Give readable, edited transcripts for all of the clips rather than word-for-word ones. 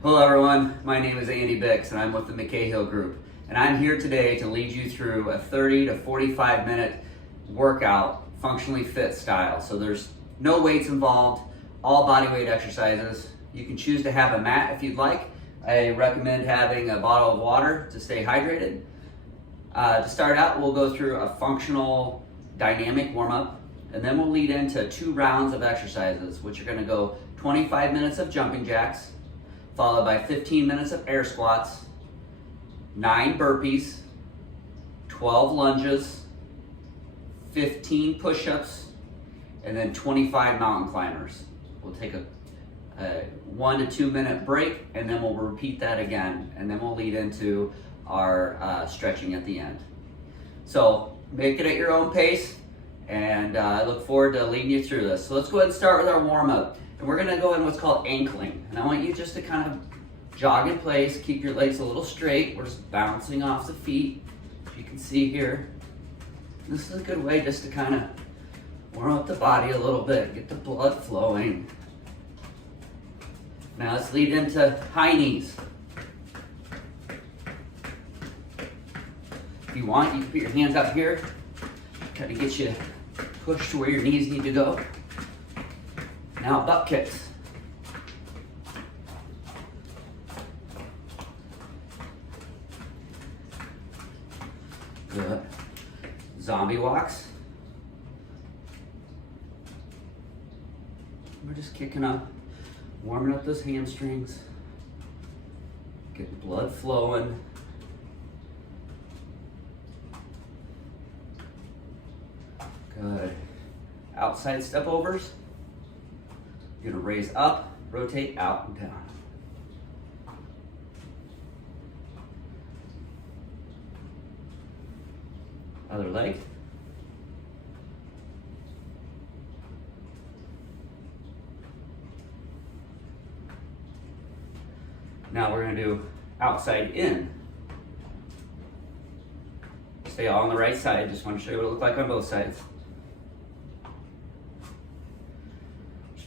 Hello everyone, my name is Andy Bix and I'm with the McCahill Group. And I'm here today to lead you through a 30 to 45 minute workout, functionally fit style. So there's no weights involved, all body weight exercises. You can choose to have a mat if you'd like. I recommend having a bottle of water to stay hydrated. To start out, we'll go through a functional dynamic warm-up, and then we'll lead into 2 rounds of exercises, which are gonna go 25 minutes of jumping jacks, followed by 15 minutes of air squats, 9 burpees, 12 lunges, 15 push-ups, and then 25 mountain climbers. We'll take a 1 to 2 minute break, and then we'll repeat that again, and then we'll lead into our stretching at the end. So make it at your own pace, and I look forward to leading you through this. So let's go ahead and start with our warm-up. And we're gonna go in what's called ankling. And I want you just to kind of jog in place, keep your legs a little straight. We're just bouncing off the feet, as you can see here. This is a good way just to kind of warm up the body a little bit, get the blood flowing. Now let's lead into high knees. If you want, you can put your hands up here, kind of get you pushed to where your knees need to go. Now butt kicks. Good. Zombie walks. We're just kicking up, warming up those hamstrings, getting blood flowing. Good. Outside step overs. You're gonna raise up, rotate out and down. Other leg. Now we're gonna do outside in. Stay all on the right side. Just want to show you what it looks like on both sides.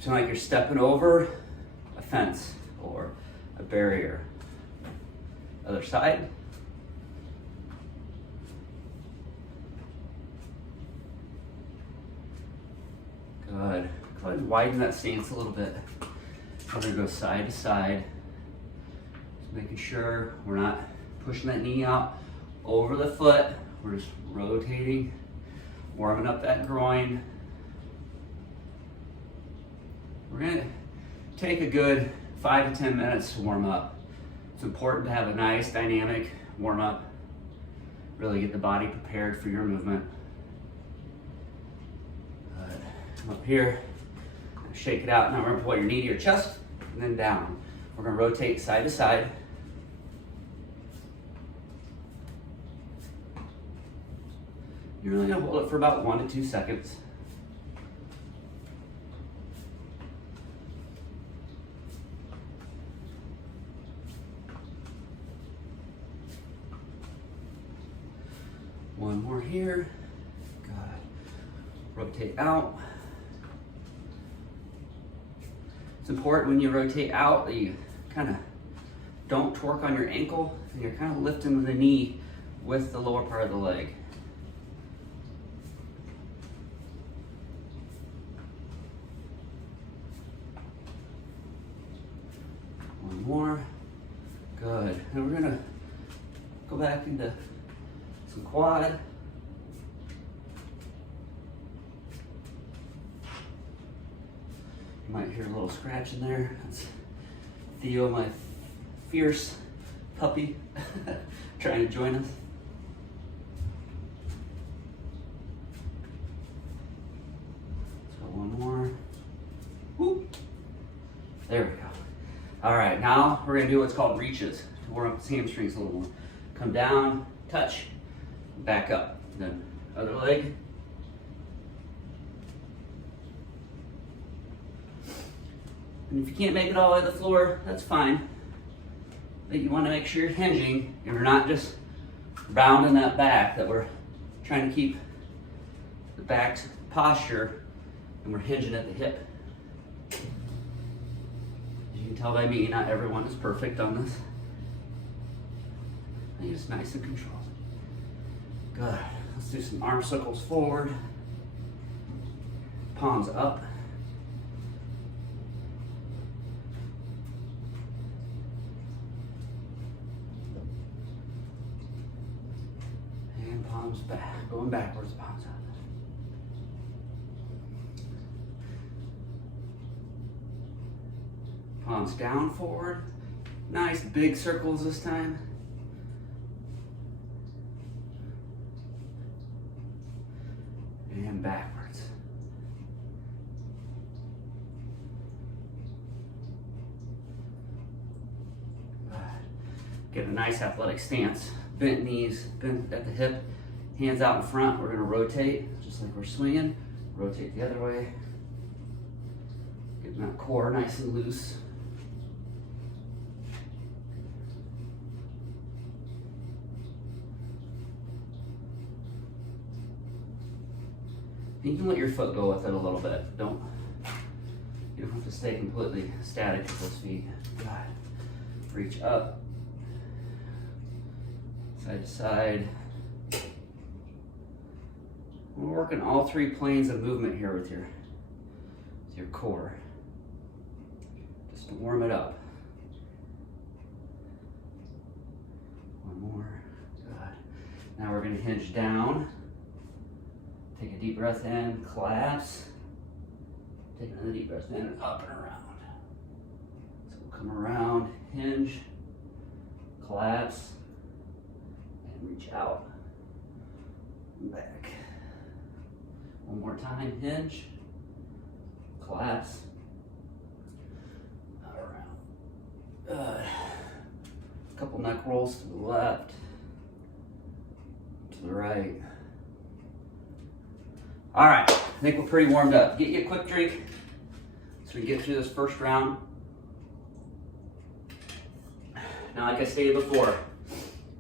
Pretend like you're stepping over a fence or a barrier. Other side. Good. Go ahead and widen that stance a little bit. We're gonna go side to side. Just making sure we're not pushing that knee out over the foot. We're just rotating, warming up that groin. We're gonna take a good 5 to 10 minutes to warm up. It's important to have a nice dynamic warm up. Really get the body prepared for your movement. Good. Come up here, shake it out. Now we're gonna pull your knee to your chest and then down. We're gonna rotate side to side. You're really gonna hold it for about 1 to 2 seconds. One more here. Good. Rotate out. It's important when you rotate out that you kind of don't torque on your ankle, and you're kind of lifting the knee with the lower part of the leg. One more. Good. And we're gonna go back into some quad. You might hear a little scratch in there. That's Theo, my fierce puppy, trying to join us. Let's go one more. Whoop. There we go. All right, now we're gonna do what's called reaches to warm up the hamstrings a little more. Come down, touch, back up. Then other leg. And if you can't make it all the way to the floor, that's fine. But you want to make sure you're hinging and you're not just rounding that back, that we're trying to keep the back posture and we're hinging at the hip. As you can tell by me, not everyone is perfect on this. I think it's nice and controlled. Good. Let's do some arm circles forward. Palms up. And palms back. Going backwards, palms up. Palms down, forward. Nice big circles this time. And backwards. Get a nice athletic stance. Bent knees, bent at the hip, hands out in front. We're gonna rotate, just like we're swinging. Rotate the other way. Getting that core nice and loose. You can let your foot go with it a little bit. You don't have to stay completely static with those feet. Good. Reach up. Side to side. We're working all three planes of movement here with your core. Just to warm it up. One more. Good. Now we're going to hinge down. Take a deep breath in, collapse. Take another deep breath in, and up and around. So we'll come around, hinge, collapse, and reach out and back. One more time, hinge, collapse, around. Good. A couple neck rolls to the left, to the right. All right, I think we're pretty warmed up. Get you a quick drink so we can get through this first round. Now, like I stated before,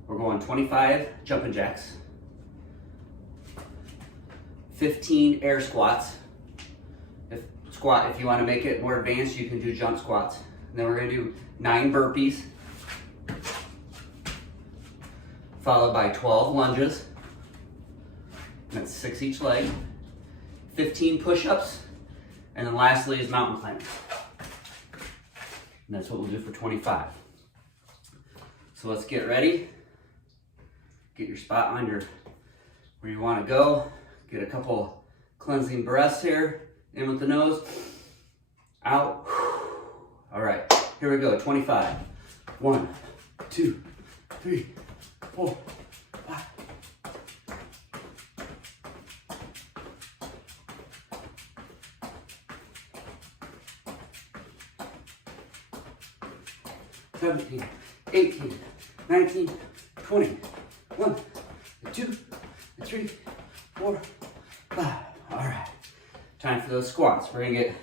we're going 25 jumping jacks, 15 air squats. If you want to make it more advanced, you can do jump squats. And then we're going to do 9 burpees, followed by 12 lunges. That's 6 each leg. 15 push-ups, and then lastly is mountain climbing. And that's what we'll do for 25. So let's get ready. Get your spot on where you want to go. Get a couple cleansing breaths here. In with the nose, out. All right, here we go, 25. 1, 2, 3, 4, 5. 17, 18, 19, 20, 1, 2, 3, 4, 5. All right, time for those squats. We're gonna get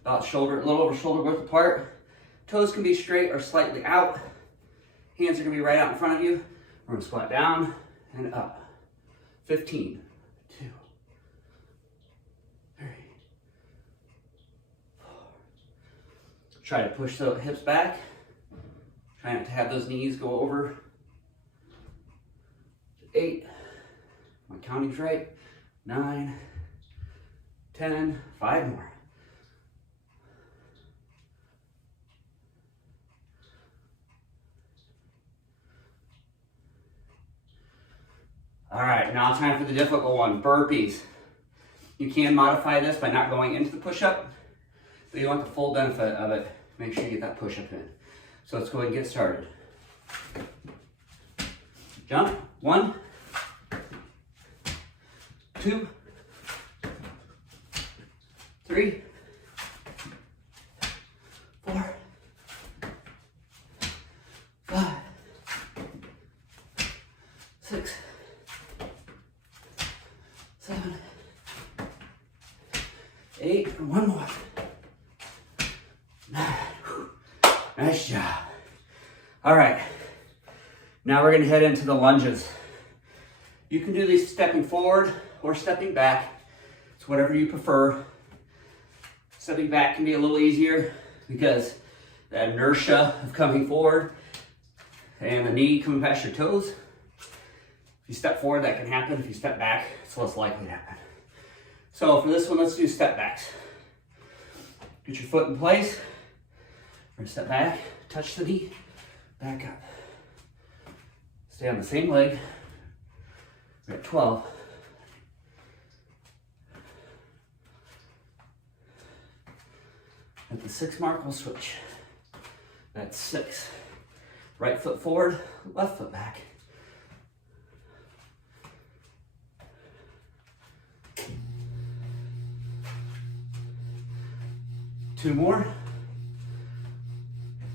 about a little over shoulder width apart. Toes can be straight or slightly out. Hands are gonna be right out in front of you. We're gonna squat down and up. 15, 2, 3, 4. Try to push the hips back. Try not to have those knees go over. 8, my counting's right. 9, 10, 5 more. All right, now time for the difficult one, burpees. You can modify this by not going into the push-up, but you want the full benefit of it. Make sure you get that push-up in. So let's go ahead and get started. Jump, 1, 2, 3, 4, 5, 6, 7, 8, and one more. 9. Nice job. All right, now we're gonna head into the lunges. You can do these stepping forward or stepping back. It's whatever you prefer. Stepping back can be a little easier because that inertia of coming forward and the knee coming past your toes. If you step forward, that can happen. If you step back, it's less likely to happen. So for this one, let's do step backs. Get your foot in place. We're gonna step back, touch the knee, back up. Stay on the same leg. We're at 12. At the 6 mark, we'll switch. That's 6. Right foot forward, left foot back. Two more.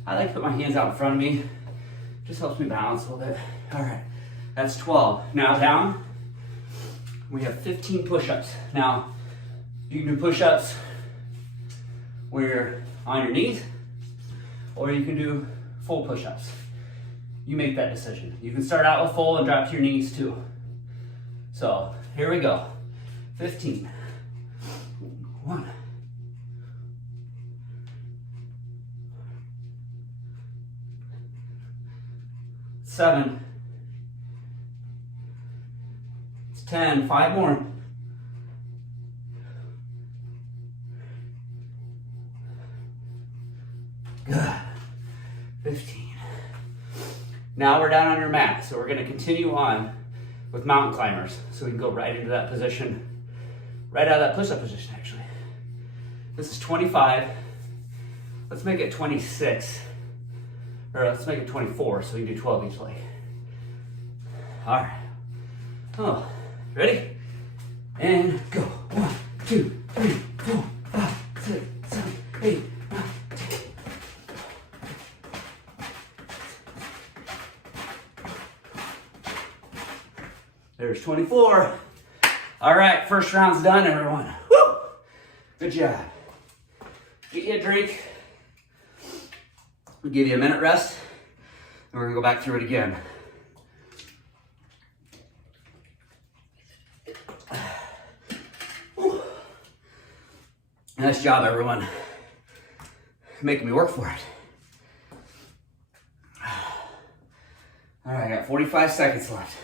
I like to put my hands out in front of me. Just helps me balance a little bit. All right, that's 12. Now down, we have 15 push-ups. Now, you can do push-ups where you're on your knees, or you can do full push-ups. You make that decision. You can start out with full and drop to your knees too. So, here we go. 15. 1. 7. It's 10. 5 more. 15. Now we're down on your mat, so we're going to continue on with mountain climbers. So we can go right into that position, right out of that push-up position actually. This is 25. Let's make it 26. Or let's make it 24 so we can do 12 each leg. All right. Oh, ready? And go. 1, 2, 3, 4, 5, 6, 7, 8, 9, 10. There's 24. All right, first round's done, everyone. Woo! Good job. Get you a drink. We'll give you a minute rest, and we're gonna go back through it again. Whew. Nice job, everyone. Making me work for it. All right, I got 45 seconds left.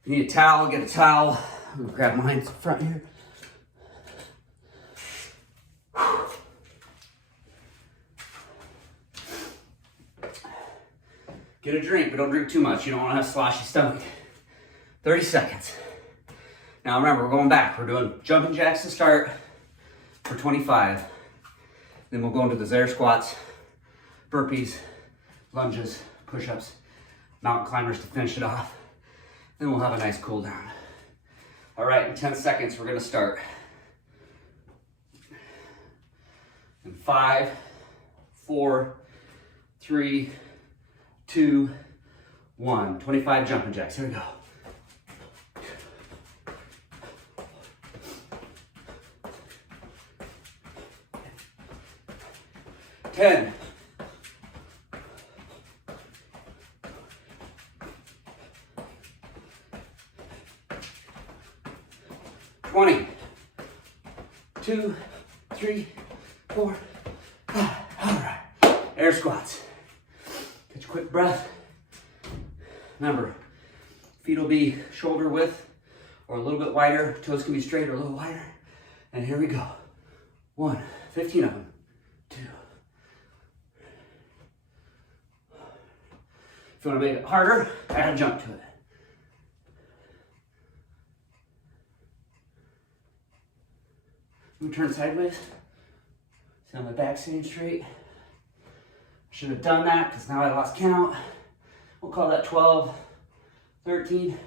If you need a towel, get a towel. I'm gonna grab mine in front here. Get a drink, but don't drink too much. You don't want to have a sloshy stomach. 30 seconds. Now remember, we're going back. We're doing jumping jacks to start for 25. Then we'll go into the air squats, burpees, lunges, push-ups, mountain climbers to finish it off. Then we'll have a nice cool down. All right, in 10 seconds, we're gonna start. In 5, 4, 3, 2, 1. 25 jumping jacks. Here we go. 10. 20. 2, 3, 4, 5. All right. Air squats. Get your quick breath. Remember, feet will be shoulder width or a little bit wider. Toes can be straight or a little wider. And here we go. 1. 15 of them. 2. If you want to make it harder, add a jump to it. I'm gonna turn sideways. See on my back sitting straight. Should have done that because now I lost count. We'll call that 12, 13,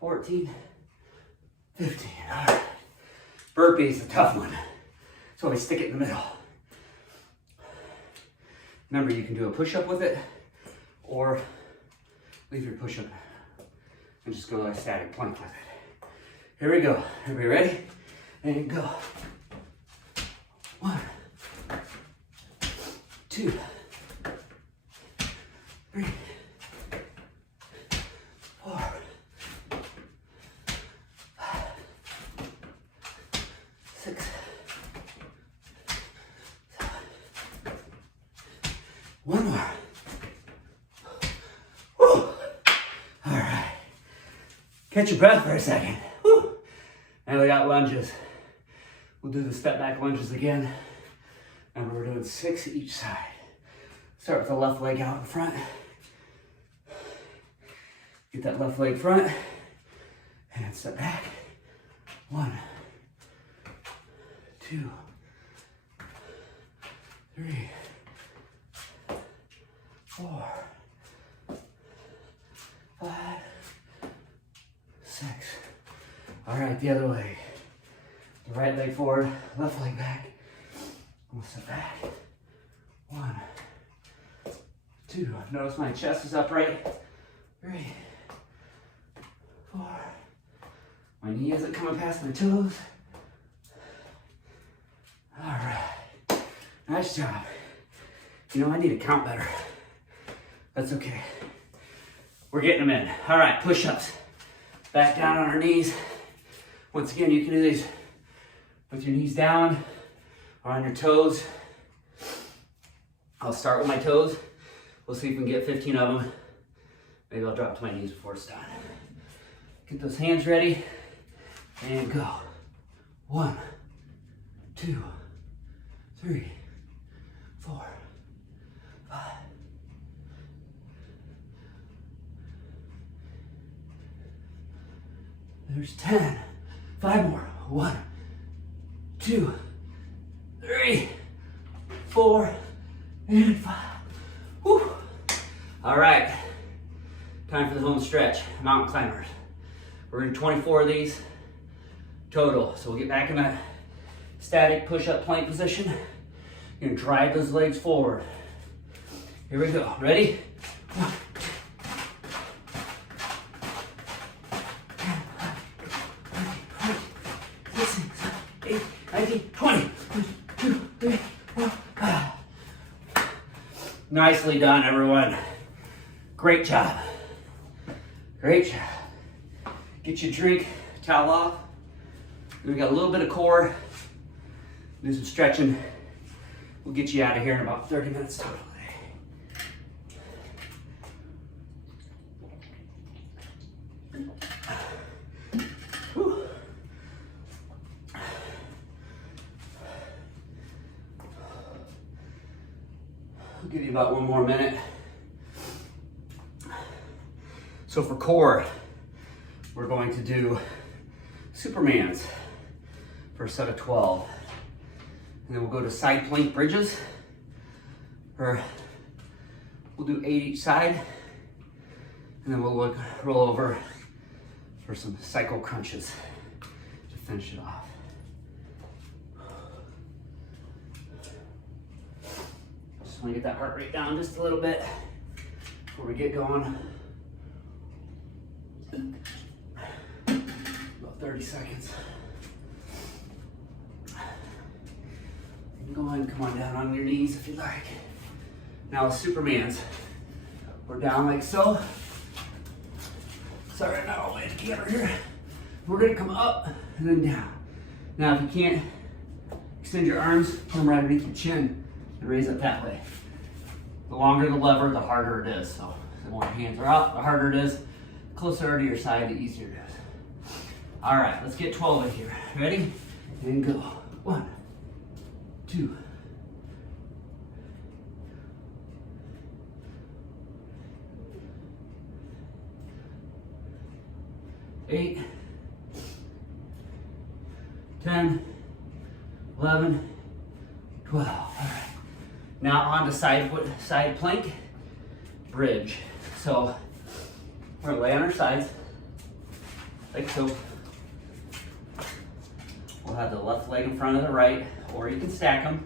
14, 15. All right. Burpee is a tough one. So we stick it in the middle. Remember, you can do a push-up with it or leave your push-up and just go like static plank with it. Here we go. Everybody ready? And go. 1, 2, 3, 4, 5, 6, 7, One more. Woo. All right. Catch your breath for a second. Woo. And we got lunges. We'll do the step back lunges again. And we're doing 6 each side. Start with the left leg out in front. Get that left leg front. And step back. 1, 2, 3, 4, 5, 6. All right, the other leg. The right leg forward, left leg back. We'll step back. 1, 2. Notice my chest is upright. 3, 4. My knee isn't coming past my toes. All right. Nice job. You know, I need to count better. That's okay. We're getting them in. All right, push-ups. Back down on our knees. Once again, you can do these with your knees down or on your toes. I'll start with my toes. We'll see if we can get 15 of them. Maybe I'll drop to my knees before it's done. Get those hands ready and go. 1, 2, 3, 4, 5. There's 10. 5 more. 1, 2, 3, 4, and 5. Whew. All right. Time for the home stretch. Mountain climbers. We're gonna do 24 of these total. So we'll get back in that static push-up plank position. You're gonna drive those legs forward. Here we go. Ready? 1, 20. 1, 2, 3, 4, 5. Nicely done, everyone. Great job. Great job. Get your drink, towel off. We got a little bit of core. Do some stretching. We'll get you out of here in about 30 minutes totally. Whew. I'll give you about 1 more minute. So for core, we're going to do Supermans for a set of 12. And then we'll go to side plank bridges. We'll do 8 each side. And then we'll roll over for some cycle crunches to finish it off. Just want to get that heart rate down just a little bit before we get going. About 30 seconds. You can go ahead and come on down on your knees if you like. Now with Supermans, we're down like so. Sorry, not all the way together here. We're gonna come up and then down. Now if you can't extend your arms, put them right underneath your chin and raise up that way. The longer the lever, the harder it is. So the more your hands are out, the harder it is. Closer to your side, the easier it is. All right, let's get 12 in here. Ready? And go. 1, 2, 8, 10, 11, 12. All right. Now on to side plank bridge. So we're gonna lay on our sides, like so. We'll have the left leg in front of the right, or you can stack them.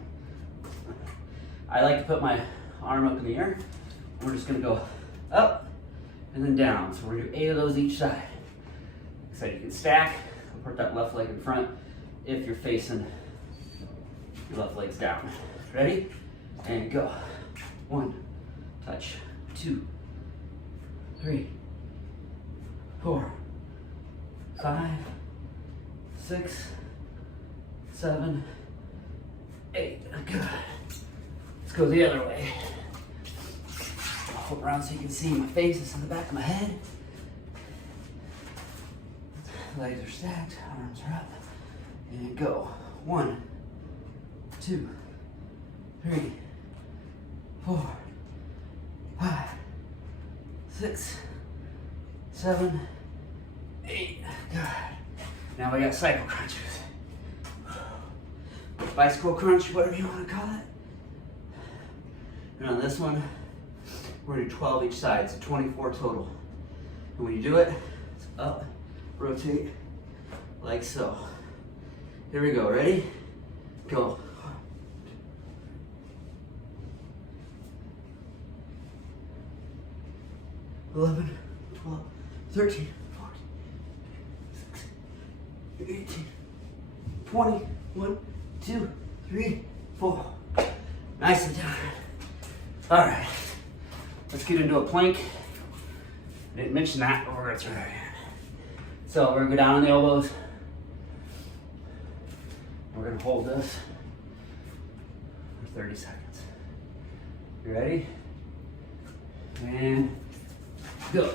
I like to put my arm up in the air. We're just gonna go up and then down. So we're gonna do 8 of those each side. So you can stack, put that left leg in front if you're facing your left leg's down. Ready? And go. 1, touch, 2, 3, 4, 5, 6, 7, 8. Good. Let's go the other way. Flip around so you can see my face is in the back of my head. Legs are stacked, arms are up. And go. 1, 2, 3, 4, 5, 6, 7, 8. Good. Now we got cycle crunches. Bicycle crunch, whatever you want to call it. And on this one, we're going to do 12 each side, so 24 total. And when you do it, it's up, rotate, like so. Here we go, ready? Go. 11, 12, 13, 14, 18, 20, 1, 2, 3, 4. Nice and down. All right, let's get into a plank. I didn't mention that, but we're gonna try it again. So we're gonna go down on the elbows. We're gonna hold this for 30 seconds. You ready? And go.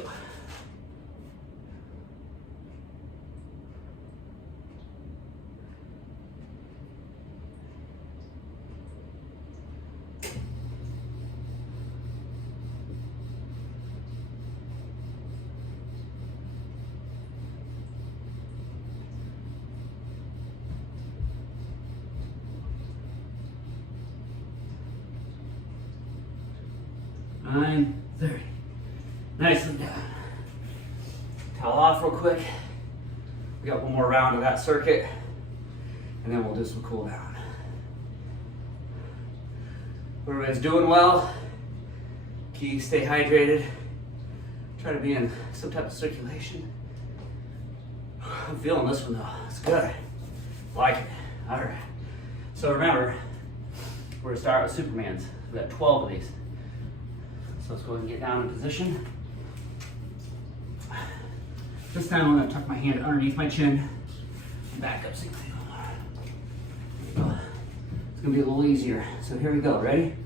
Nine, 30. Nicely done. Towel off real quick. We got one more round of that circuit, and then we'll do some cool down. Everybody's doing well. Key, stay hydrated. Try to be in some type of circulation. I'm feeling this one though. It's good. Like it. All right. So remember, we're gonna start with Supermans. We got 12 of these. So let's go ahead and get down in position. This time I'm going to tuck my hand underneath my chin and back up so you can feel it. It's going to be a little easier. So here we go. Ready?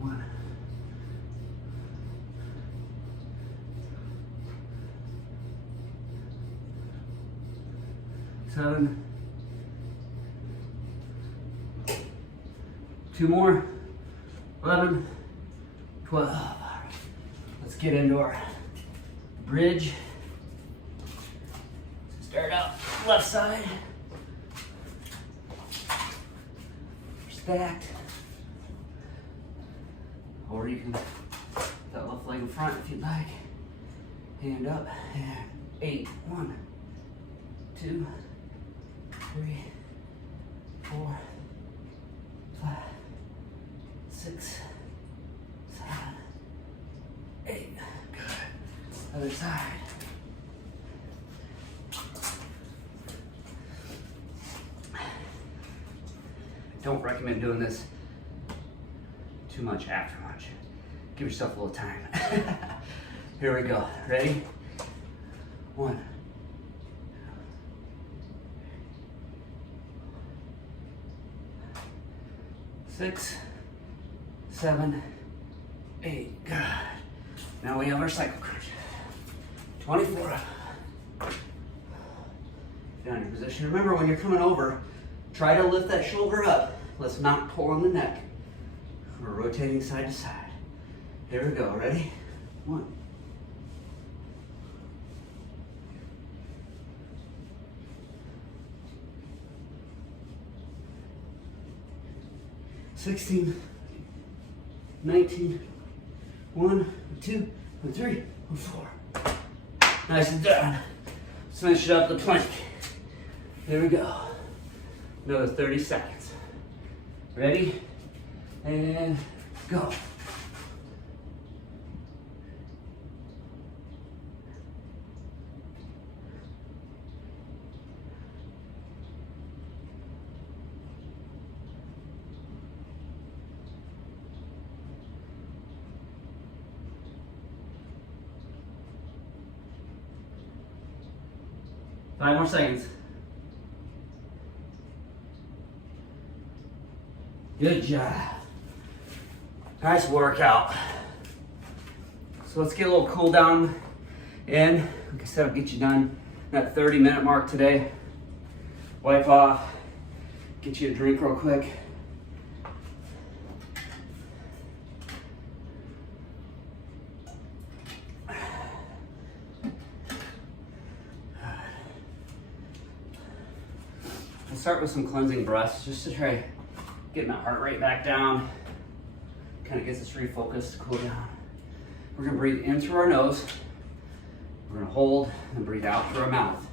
1. 7. 2 more. 11. 12. Let's get into our bridge. Start out left side. Stacked. Or you can put that left leg in front if you'd like. Hand up and 8. 1, 2, 3, 4, 5, 6, 7, 8. Good. Other side. Don't recommend doing this too much after lunch. Give yourself a little time. Here we go. Ready? 1. 6, 7, 8. Good. Now we have our cycle crunch. 24. Down in your position. Remember, when you're coming over, try to lift that shoulder up. Let's not pull on the neck. We're rotating side to side. Here we go. Ready? 1. 16, 19, 1, 2, 3, 4. Nice and done. Let's finish it up the plank. There we go. Another 30 seconds. Ready? And go. Five more seconds. Good job. Nice workout. So let's get a little cool down in. Like I said, I'll get you done that 30-minute mark today. Wipe off, get you a drink real quick. We'll start with some cleansing breaths just to try getting that heart rate back down. Kind of gets us refocused, cool down. We're gonna breathe in through our nose. We're gonna hold and breathe out through our mouth.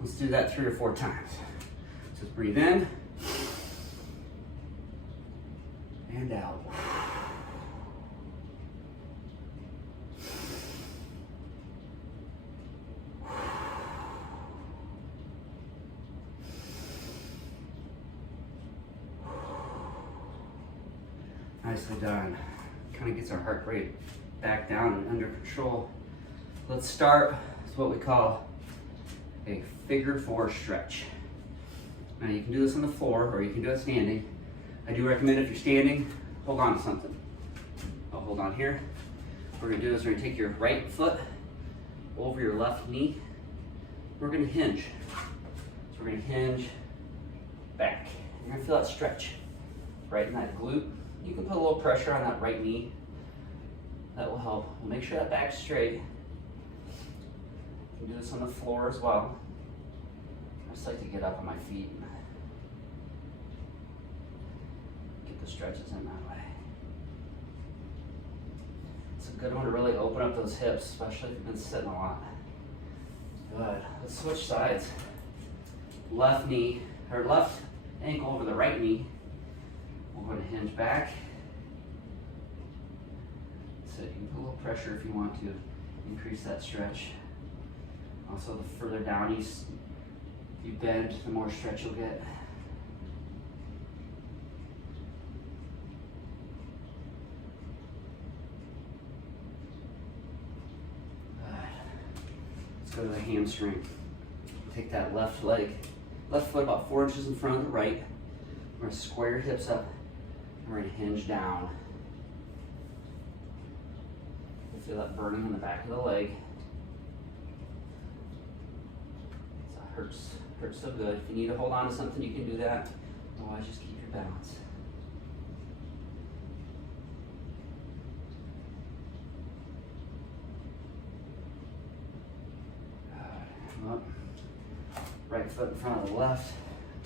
Let's do that 3 or 4 times. So let's breathe in and out. Nicely done. Kind of gets our heart rate back down and under control. Let's start with what we call a figure 4 stretch. Now you can do this on the floor or you can do it standing. I do recommend if you're standing, hold on to something. I'll hold on here. What we're gonna do is we're gonna take your right foot over your left knee. We're gonna hinge. So we're gonna hinge back. You're gonna feel that stretch right in that glute. You can put a little pressure on that right knee. That will help. We'll make sure that back's straight. You can do this on the floor as well. I just like to get up on my feet and get the stretches in that way. It's a good one to really open up those hips, especially if you've been sitting a lot. Good. Let's switch sides. Left knee, or left ankle over the right knee. We're going to hinge back. So you can put a little pressure if you want to increase that stretch. Also, the further down you bend, the more stretch you'll get. Let's go to the hamstring. Take that left leg, left foot about 4 inches in front of the right. We're going to square your hips up. We're going to hinge down. You feel that burning in the back of the leg. So it hurts so good. If you need to hold on to something, you can do that. Otherwise, just keep your balance. Come up. Right foot in front of the left.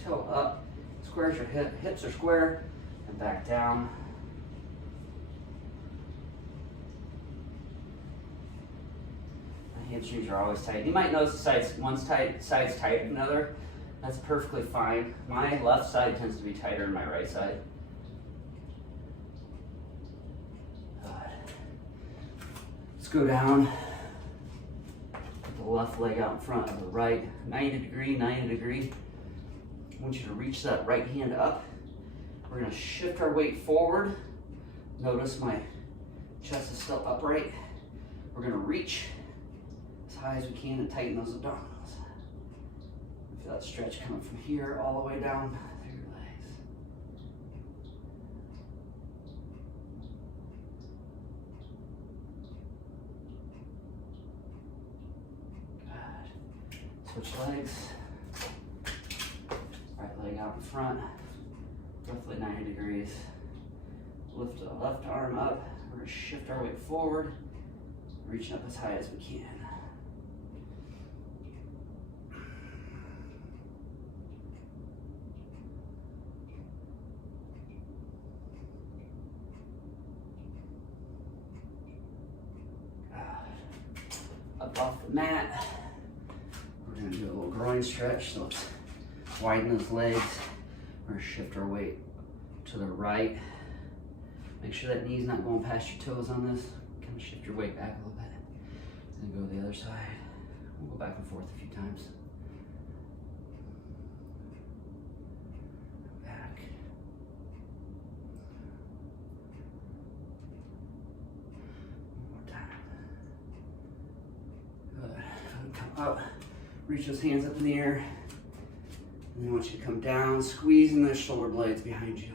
Toe up. Squares your hips are square. And back down. The hamstrings are always tight. You might notice one side's tighter than another. That's perfectly fine. My left side tends to be tighter than my right side. Good. Let's go down. Put the left leg out in front of the right. 90 degree. I want you to reach that right hand up. We're going to shift our weight forward. Notice my chest is still upright. We're going to reach as high as we can and tighten those abdominals. Feel that stretch coming from here all the way down through your legs. Good. Switch legs. Right leg out in front. Roughly 90 degrees. Lift the left arm up. We're going to shift our weight forward, reaching up as high as we can. Up off the mat. We're going to do a little groin stretch. So let's widen those legs. We're going to shift our weight to the right. Make sure that knee's not going past your toes on this. Kind of shift your weight back a little bit. Then go to the other side. We'll go back and forth a few times. Back. One more time. Good. Come up. Reach those hands up in the air. And then I want you to come down, squeezing those shoulder blades behind you.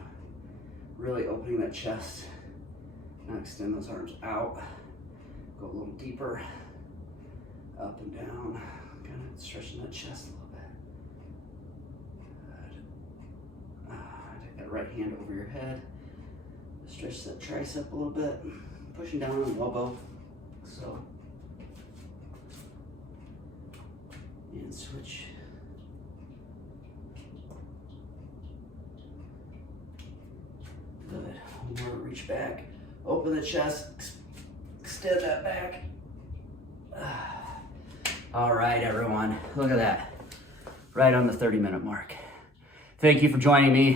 Really opening that chest. Now extend those arms out. Go a little deeper, up and down, kind of stretching that chest a little bit. Good. Take that right hand over your head. Stretch that tricep a little bit, pushing down on the elbow. So, and switch. Good. One more, reach back, open the chest, extend that back. All right, everyone, look at that. Right on the 30-minute mark. Thank you for joining me.